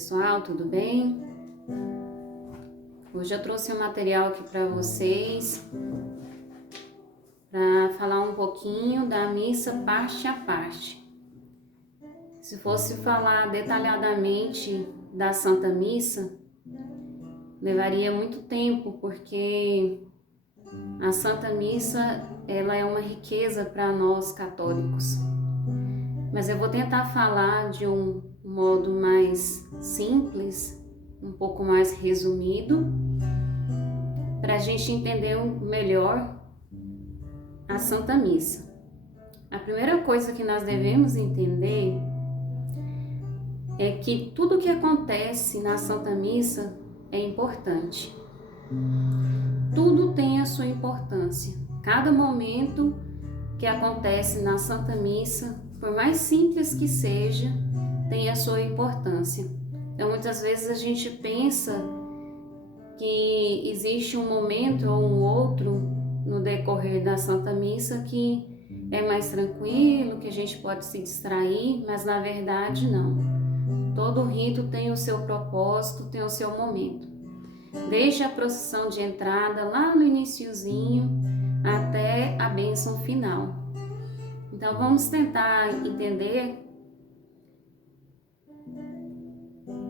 pessoal, tudo bem? Hoje eu trouxe um material aqui para vocês para falar um pouquinho da missa parte a parte. Se fosse falar detalhadamente da Santa Missa, levaria muito tempo, porque a Santa Missa ela é uma riqueza para nós católicos. Mas eu vou tentar falar de um modo mais simples, um pouco mais resumido, para a gente entender melhor a Santa Missa. A primeira coisa que nós devemos entender é que tudo que acontece na Santa Missa é importante. Tudo tem a sua importância. Cada momento que acontece na Santa Missa, por mais simples que seja, tem a sua importância. Então, muitas vezes a gente pensa que existe um momento ou um outro no decorrer da Santa Missa que é mais tranquilo, que a gente pode se distrair, mas na verdade não. Todo rito tem o seu propósito, tem o seu momento. Desde a procissão de entrada, lá no iniciozinho, até a bênção final. Então vamos tentar entender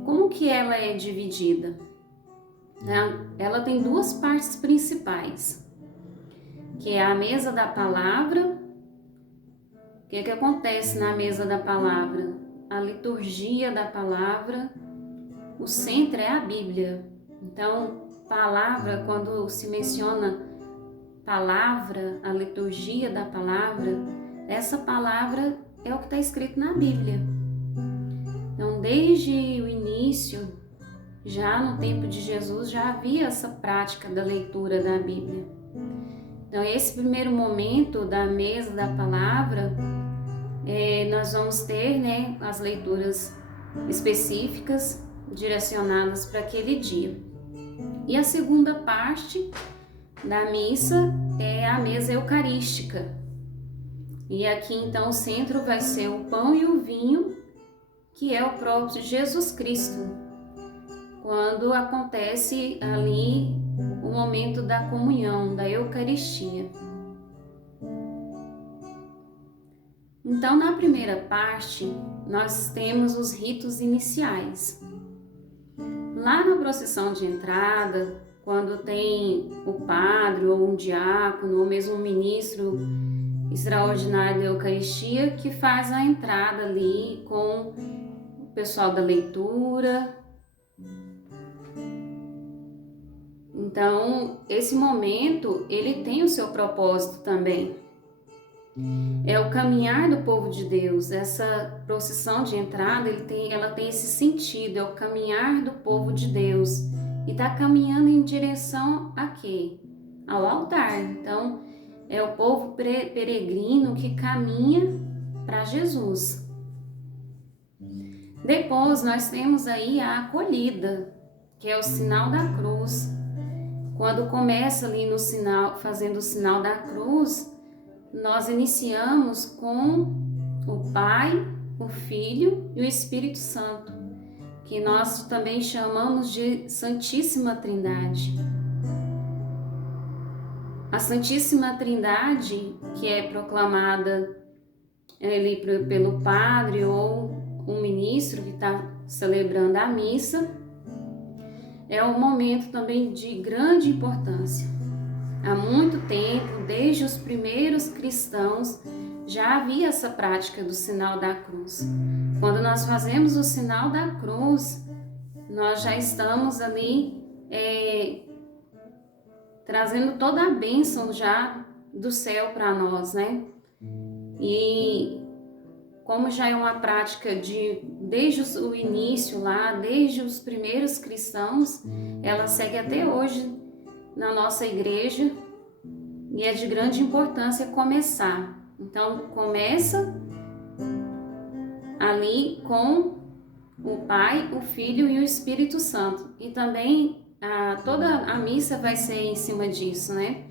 como que ela é dividida. Ela tem duas partes principais, que é a mesa da palavra. O que acontece na mesa da palavra? A liturgia da palavra, o centro é a Bíblia. Então, palavra, quando se menciona palavra, a liturgia da palavra, essa palavra é o que está escrito na Bíblia. Então, desde o início, já no tempo de Jesus, já havia essa prática da leitura da Bíblia. Então, esse primeiro momento da mesa da palavra, nós vamos ter, as leituras específicas direcionadas para aquele dia. E a segunda parte da missa é a mesa eucarística. E aqui então o centro vai ser o pão e o vinho, que é o próprio Jesus Cristo, quando acontece ali o momento da comunhão, da Eucaristia. Então, na primeira parte, nós temos os ritos iniciais. Lá na procissão de entrada, quando tem o padre ou um diácono ou mesmo um ministro extraordinário da Eucaristia que faz a entrada ali com o pessoal da leitura. Então, esse momento, ele tem o seu propósito também. É o caminhar do povo de Deus. Essa procissão de entrada, ela tem esse sentido, é o caminhar do povo de Deus. E está caminhando em direção a quê? Ao altar. Então, é o povo peregrino que caminha para Jesus. Depois, nós temos aí a acolhida, que é o sinal da cruz. Quando começa ali no sinal, fazendo o sinal da cruz, nós iniciamos com o Pai, o Filho e o Espírito Santo, que nós também chamamos de Santíssima Trindade. A Santíssima Trindade, que é proclamada ali pelo padre ou um ministro que está celebrando a missa, é um momento também de grande importância. Há muito tempo, desde os primeiros cristãos, já havia essa prática do sinal da cruz. Quando nós fazemos o sinal da cruz, nós já estamos ali trazendo toda a bênção já do céu para nós, né? E como já é uma prática desde o início lá, desde os primeiros cristãos, ela segue até hoje na nossa igreja e é de grande importância começar. Então, começa ali com o Pai, o Filho e o Espírito Santo. E também toda a missa vai ser em cima disso, né?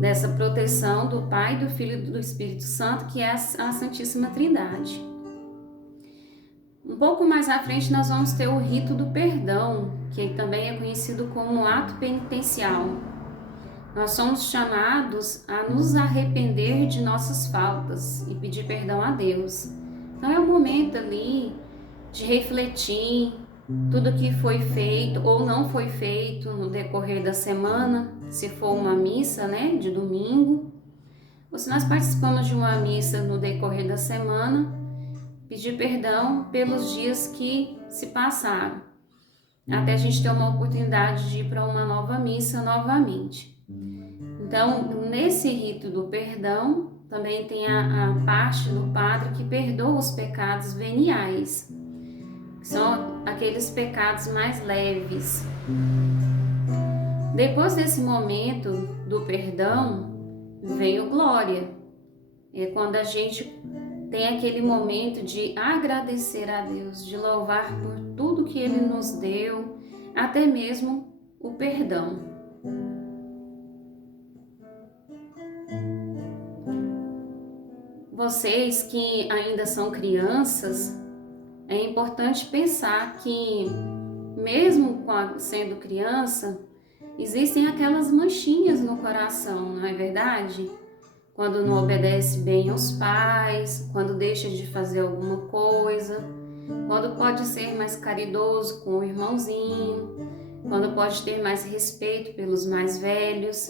Dessa proteção do Pai, do Filho e do Espírito Santo, que é a Santíssima Trindade. Um pouco mais à frente nós vamos ter o rito do perdão, que também é conhecido como ato penitencial. Nós somos chamados a nos arrepender de nossas faltas e pedir perdão a Deus. Então é um momento ali de refletir tudo que foi feito ou não foi feito no decorrer da semana, se for uma missa, né, de domingo, ou se nós participamos de uma missa no decorrer da semana, pedir perdão pelos dias que se passaram, até a gente ter uma oportunidade de ir para uma nova missa novamente. Então, nesse rito do perdão, também tem a parte do padre que perdoa os pecados veniais, que são aqueles pecados mais leves. Depois desse momento do perdão, vem o glória. É quando a gente tem aquele momento de agradecer a Deus, de louvar por tudo que Ele nos deu, até mesmo o perdão. Vocês que ainda são crianças, é importante pensar que, mesmo sendo criança, existem aquelas manchinhas no coração, não é verdade? Quando não obedece bem aos pais, quando deixa de fazer alguma coisa, quando pode ser mais caridoso com o irmãozinho, quando pode ter mais respeito pelos mais velhos.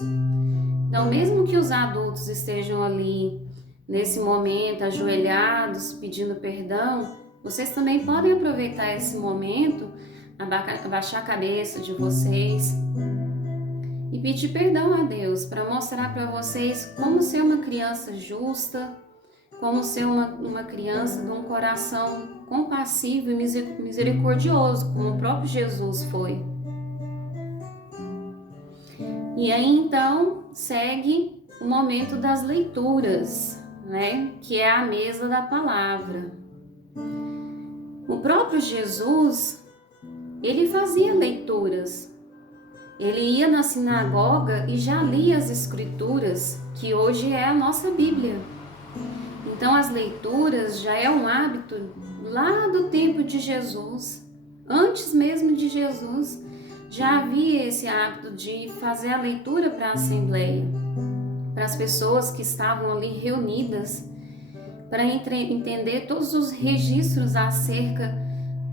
Então, mesmo que os adultos estejam ali nesse momento ajoelhados, pedindo perdão, vocês também podem aproveitar esse momento, abaixar a cabeça de vocês e pedir perdão a Deus, para mostrar para vocês como ser uma criança justa, como ser uma criança de um coração compassivo e misericordioso, como o próprio Jesus foi. E aí então segue o momento das leituras, né? Que é a mesa da palavra. O próprio Jesus, ele fazia leituras. Ele ia na sinagoga e já lia as escrituras, que hoje é a nossa Bíblia. Então as leituras já é um hábito lá do tempo de Jesus. Antes mesmo de Jesus, já havia esse hábito de fazer a leitura para a assembleia, para as pessoas que estavam ali reunidas, para entender todos os registros acerca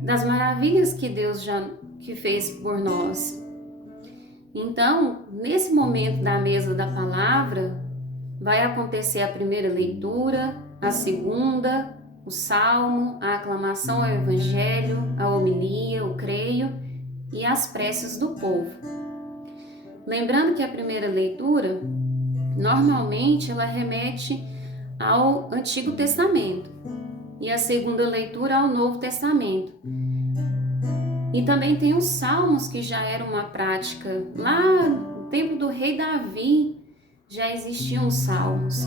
das maravilhas que Deus já fez por nós. Então, nesse momento da mesa da palavra, vai acontecer a primeira leitura, a segunda, o salmo, a aclamação ao evangelho, a homilia, o creio e as preces do povo. Lembrando que a primeira leitura, normalmente, ela remete ao Antigo Testamento e a segunda leitura ao Novo Testamento. E também tem os salmos, que já era uma prática. Lá no tempo do rei Davi já existiam os salmos.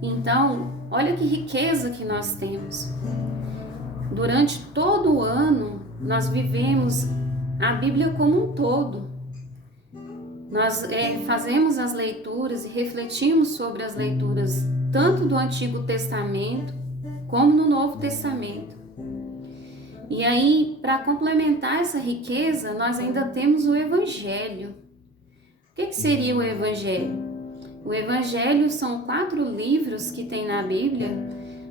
Então, olha que riqueza que nós temos. Durante todo o ano, nós vivemos a Bíblia como um todo. Nós fazemos as leituras e refletimos sobre as leituras tanto do Antigo Testamento como no Novo Testamento. E aí, para complementar essa riqueza, nós ainda temos o Evangelho. O que seria o Evangelho? O Evangelho são 4 livros que tem na Bíblia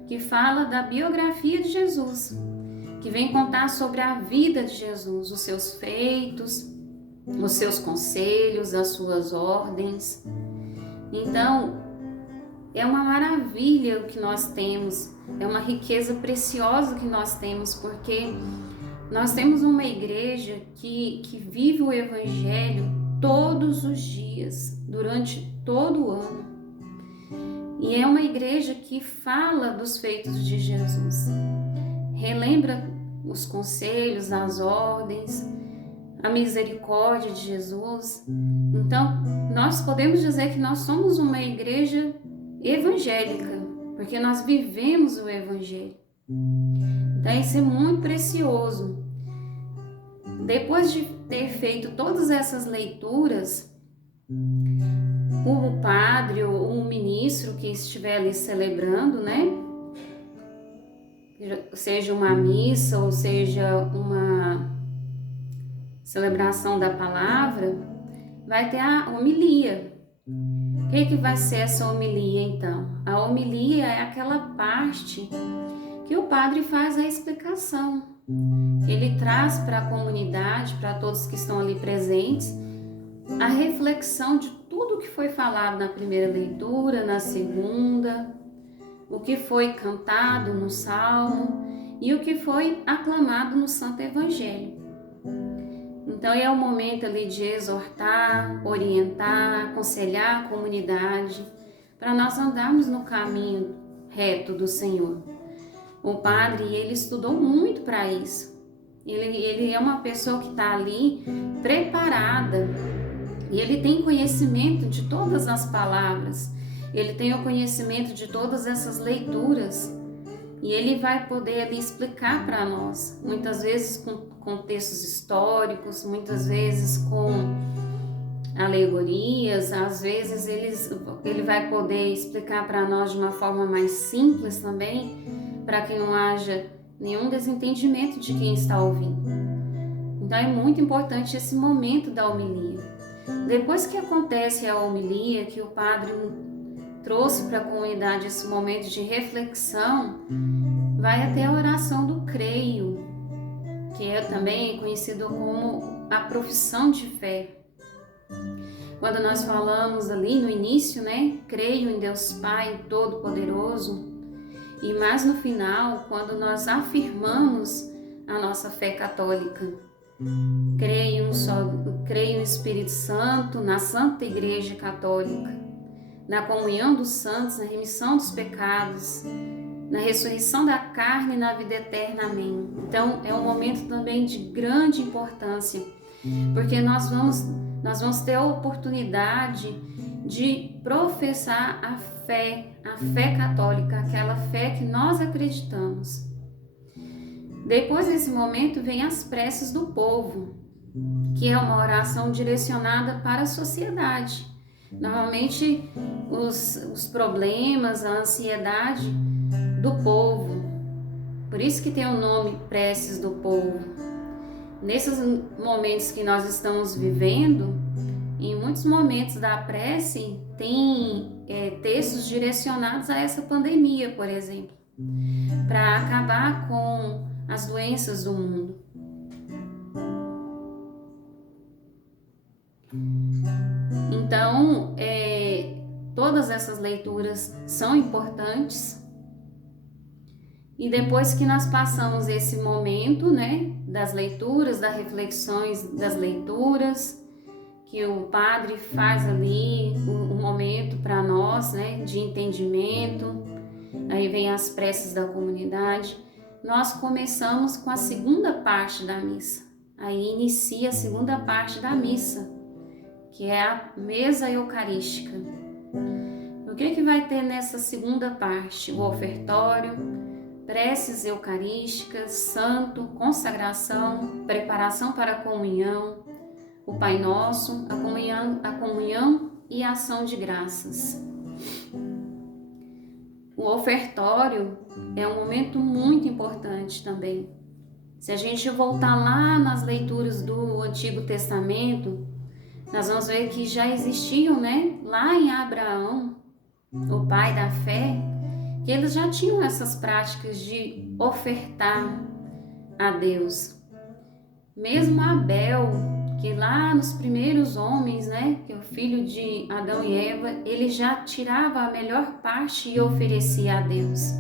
que fala da biografia de Jesus, que vem contar sobre a vida de Jesus, os seus feitos, os seus conselhos, as suas ordens. Então, é uma maravilha o que nós temos, é uma riqueza preciosa que nós temos, porque nós temos uma igreja que vive o Evangelho todos os dias, durante todo o ano. E é uma igreja que fala dos feitos de Jesus, relembra os conselhos, as ordens, a misericórdia de Jesus. Então, nós podemos dizer que nós somos uma igreja evangélica, porque nós vivemos o Evangelho. Então, isso é muito precioso. Depois de ter feito todas essas leituras, o padre ou o ministro que estiver ali celebrando, né, seja uma missa ou seja uma celebração da palavra, vai ter a homilia. O que vai ser essa homilia então? A homilia é aquela parte que o padre faz a explicação. Ele traz para a comunidade, para todos que estão ali presentes, a reflexão de tudo que foi falado na primeira leitura, na segunda, o que foi cantado no Salmo e o que foi aclamado no Santo Evangelho. Então é o momento ali de exortar, orientar, aconselhar a comunidade para nós andarmos no caminho reto do Senhor. O padre, ele estudou muito para isso. Ele é uma pessoa que está ali preparada e ele tem conhecimento de todas as palavras, ele tem o conhecimento de todas essas leituras e ele vai poder ali explicar para nós, muitas vezes com textos históricos, muitas vezes com alegorias, às vezes ele vai poder explicar para nós de uma forma mais simples também, para que não haja nenhum desentendimento de quem está ouvindo. Então é muito importante esse momento da homilia. Depois que acontece a homilia, que o padre trouxe para a comunidade esse momento de reflexão, vai até a oração do creio, que é também conhecido como a profissão de fé. Quando nós falamos ali no início, creio em Deus Pai Todo-Poderoso, e mais no final, quando nós afirmamos a nossa fé católica, creio no Espírito Santo, na Santa Igreja Católica, na comunhão dos santos, na remissão dos pecados, na ressurreição da carne e na vida eterna. Amém. Então, é um momento também de grande importância, porque nós vamos ter a oportunidade de professar a fé católica, aquela fé que nós acreditamos. Depois desse momento vem as preces do povo, que é uma oração direcionada para a sociedade. Normalmente os problemas, a ansiedade do povo. Por isso que tem o nome Preces do Povo. Nesses momentos que nós estamos vivendo, em muitos momentos da prece, tem textos direcionados a essa pandemia, por exemplo, para acabar com as doenças do mundo. Então, todas essas leituras são importantes. E depois que nós passamos esse momento, das leituras, das reflexões das leituras, que o padre faz ali um momento para nós, de entendimento, aí vem as preces da comunidade, nós começamos com a segunda parte da missa. Aí inicia a segunda parte da missa, que é a mesa eucarística. O que vai ter nessa segunda parte? O ofertório, preces eucarísticas, santo, consagração, preparação para a comunhão, o Pai Nosso, a comunhão e a ação de graças. O ofertório é um momento muito importante também. Se a gente voltar lá nas leituras do Antigo Testamento, nós vamos ver que já existiam, lá em Abraão, o pai da fé, que eles já tinham essas práticas de ofertar a Deus. Mesmo Abel, que lá nos primeiros homens, que é o filho de Adão e Eva, ele já tirava a melhor parte e oferecia a Deus.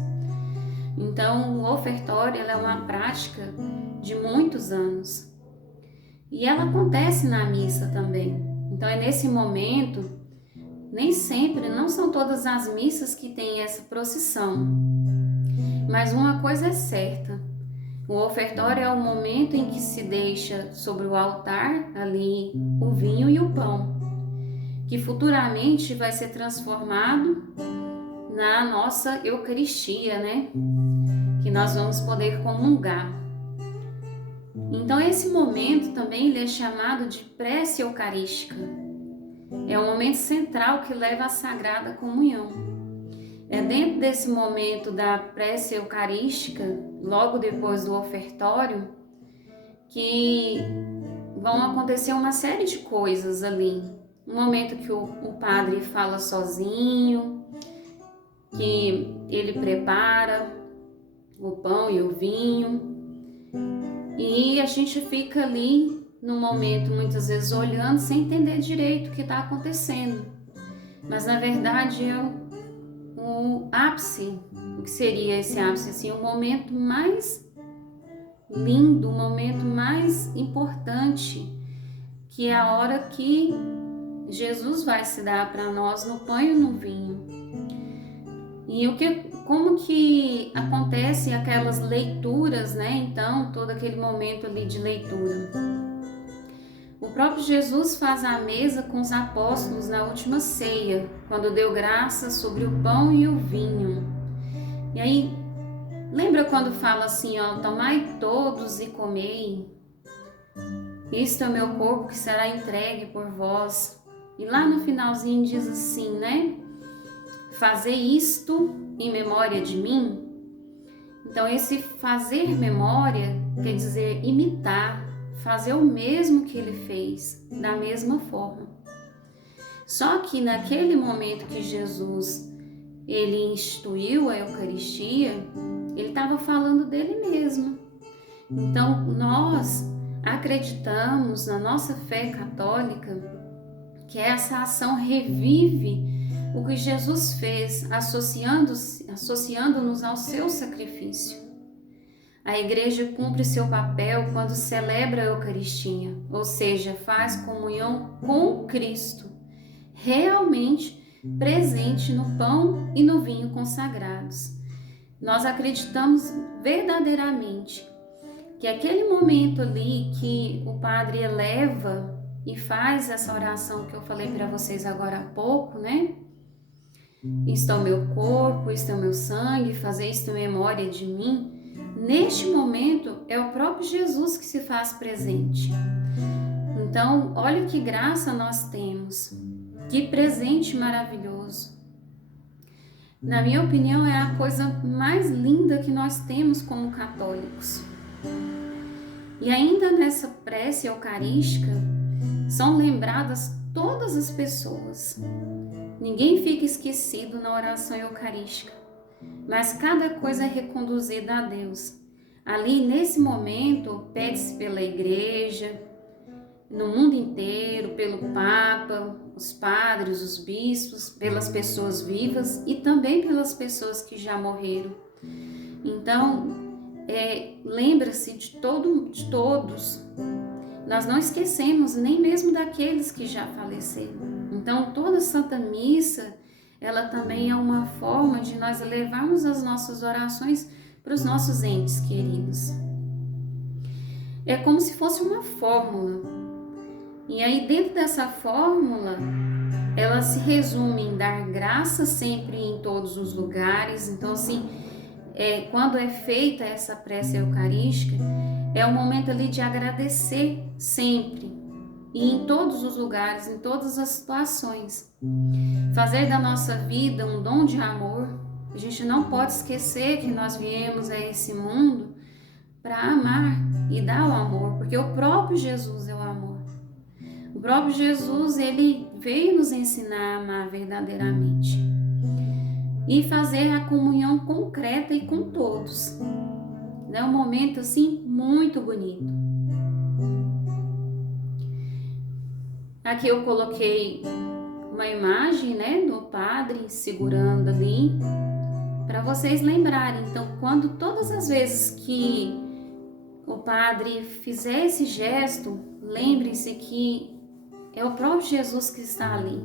Então, o ofertório é uma prática de muitos anos. E ela acontece na missa também. Então, é nesse momento, nem sempre, não são todas as missas que têm essa procissão. Mas uma coisa é certa, o ofertório é o momento em que se deixa sobre o altar ali o vinho e o pão, que futuramente vai ser transformado na nossa Eucaristia, que nós vamos poder comungar. Então esse momento também ele é chamado de prece eucarística. É um momento central que leva à Sagrada Comunhão. É dentro desse momento da prece eucarística, logo depois do ofertório, que vão acontecer uma série de coisas ali. Um momento que o padre fala sozinho, que ele prepara o pão e o vinho, e a gente fica ali no momento, muitas vezes olhando sem entender direito o que está acontecendo. Mas na verdade é o ápice. O que seria esse ápice? Assim, o momento mais lindo, o momento mais importante, que é a hora que Jesus vai se dar para nós no pão e no vinho. E como que acontece aquelas leituras, né? Então, todo aquele momento ali de leitura. O próprio Jesus faz a mesa com os apóstolos na última ceia, quando deu graça sobre o pão e o vinho. E aí, lembra quando fala assim, ó, tomai todos e comei, isto é o meu corpo que será entregue por vós. E lá no finalzinho diz assim, né? Fazer isto em memória de mim. Então, esse fazer memória quer dizer imitar, fazer o mesmo que ele fez, da mesma forma. Só que naquele momento que Jesus ele instituiu a Eucaristia, ele estava falando dele mesmo. Então, nós acreditamos na nossa fé católica que essa ação revive o que Jesus fez, associando-nos ao seu sacrifício. A igreja cumpre seu papel quando celebra a Eucaristia, ou seja, faz comunhão com Cristo, realmente presente no pão e no vinho consagrados. Nós acreditamos verdadeiramente que aquele momento ali que o padre eleva e faz essa oração que eu falei para vocês agora há pouco, né? Isto é o meu corpo, isto é o meu sangue, fazer isto em memória de mim. Neste momento é o próprio Jesus que se faz presente. Então, olha que graça nós temos, que presente maravilhoso. Na minha opinião, é a coisa mais linda que nós temos como católicos. E ainda nessa prece eucarística, são lembradas todas as pessoas. Ninguém fica esquecido na oração eucarística, mas cada coisa é reconduzida a Deus. Ali, nesse momento, pede-se pela igreja, no mundo inteiro, pelo Papa, os padres, os bispos, pelas pessoas vivas e também pelas pessoas que já morreram. Então, lembra-se de todos. Nós não esquecemos nem mesmo daqueles que já faleceram. Então, toda Santa Missa, ela também é uma forma de nós elevarmos as nossas orações para os nossos entes queridos. É como se fosse uma fórmula. E aí, dentro dessa fórmula, ela se resume em dar graça sempre em todos os lugares. Então, assim, quando é feita essa prece eucarística, é um momento ali de agradecer sempre e em todos os lugares, em todas as situações. Fazer da nossa vida um dom de amor. A gente não pode esquecer que nós viemos a esse mundo para amar e dar o amor, porque o próprio Jesus é o amor. O próprio Jesus, ele veio nos ensinar a amar verdadeiramente e fazer a comunhão concreta e com todos. É um momento assim muito bonito. Aqui eu coloquei uma imagem, né, do padre segurando ali, para vocês lembrarem. Então, quando todas as vezes que o padre fizer esse gesto, lembrem-se que é o próprio Jesus que está ali.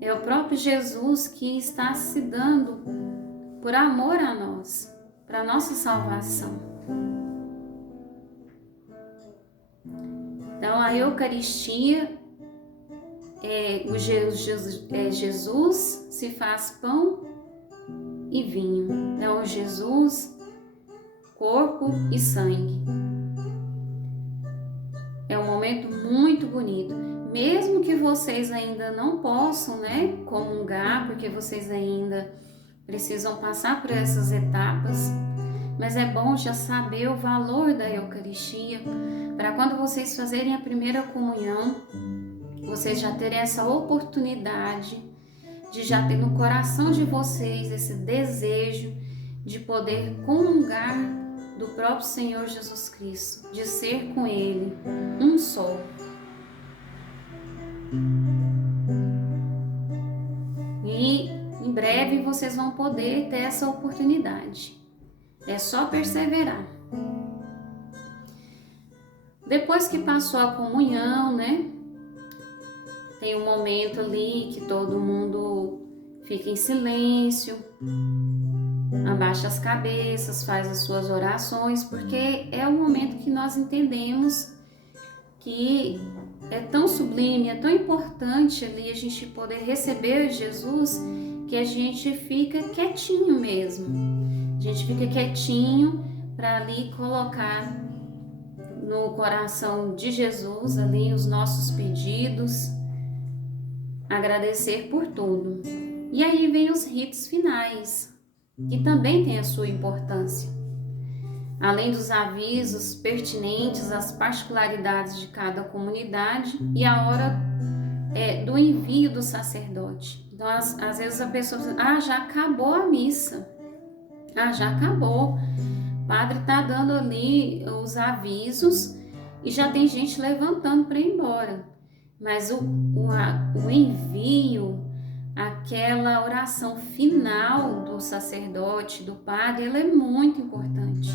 É o próprio Jesus que está se dando por amor a nós, para a nossa salvação. Então, a Eucaristia Jesus se faz pão e vinho. Então, Jesus, corpo e sangue. É um momento muito bonito, mesmo que vocês ainda não possam, né, comungar, porque vocês ainda precisam passar por essas etapas, mas é bom já saber o valor da Eucaristia, para quando vocês fazerem a primeira comunhão, vocês já terem essa oportunidade de já ter no coração de vocês esse desejo de poder comungar do próprio Senhor Jesus Cristo, de ser com Ele um só. E em breve vocês vão poder ter essa oportunidade. É só perseverar. Depois que passou a comunhão, né? Tem um momento ali que todo mundo fica em silêncio, abaixa as cabeças, faz as suas orações, porque é o momento que nós entendemos que é tão sublime, é tão importante ali a gente poder receber Jesus, que a gente fica quietinho mesmo. A gente fica quietinho para ali colocar no coração de Jesus ali os nossos pedidos, agradecer por tudo. E aí vem os ritos finais, que também tem a sua importância. Além dos avisos pertinentes às particularidades de cada comunidade e a hora do envio do sacerdote. Então, às vezes a pessoa diz, já acabou a missa. Já acabou. O padre está dando ali os avisos e já tem gente levantando para ir embora. Mas o envio, aquela oração final do sacerdote, do padre, ela é muito importante.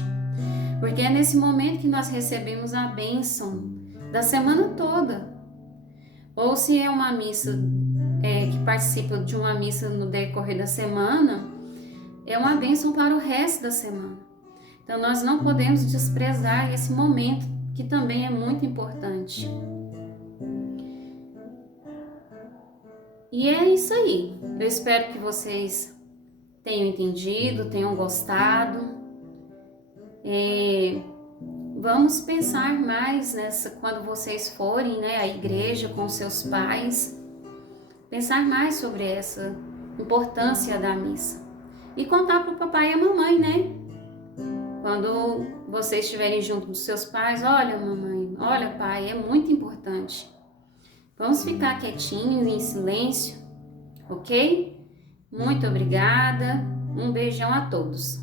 Porque é nesse momento que nós recebemos a bênção da semana toda. Ou se é uma missa que participa de uma missa no decorrer da semana, é uma bênção para o resto da semana. Então nós não podemos desprezar esse momento, que também é muito importante. E é isso aí. Eu espero que vocês tenham entendido, tenham gostado. Vamos pensar mais nessa, quando vocês forem, né, à igreja com seus pais, pensar mais sobre essa importância da missa e contar para o papai e a mamãe, né? Quando vocês estiverem junto dos seus pais, olha mamãe, olha pai, é muito importante. Vamos ficar quietinho, em silêncio, ok? Muito obrigada, um beijão a todos.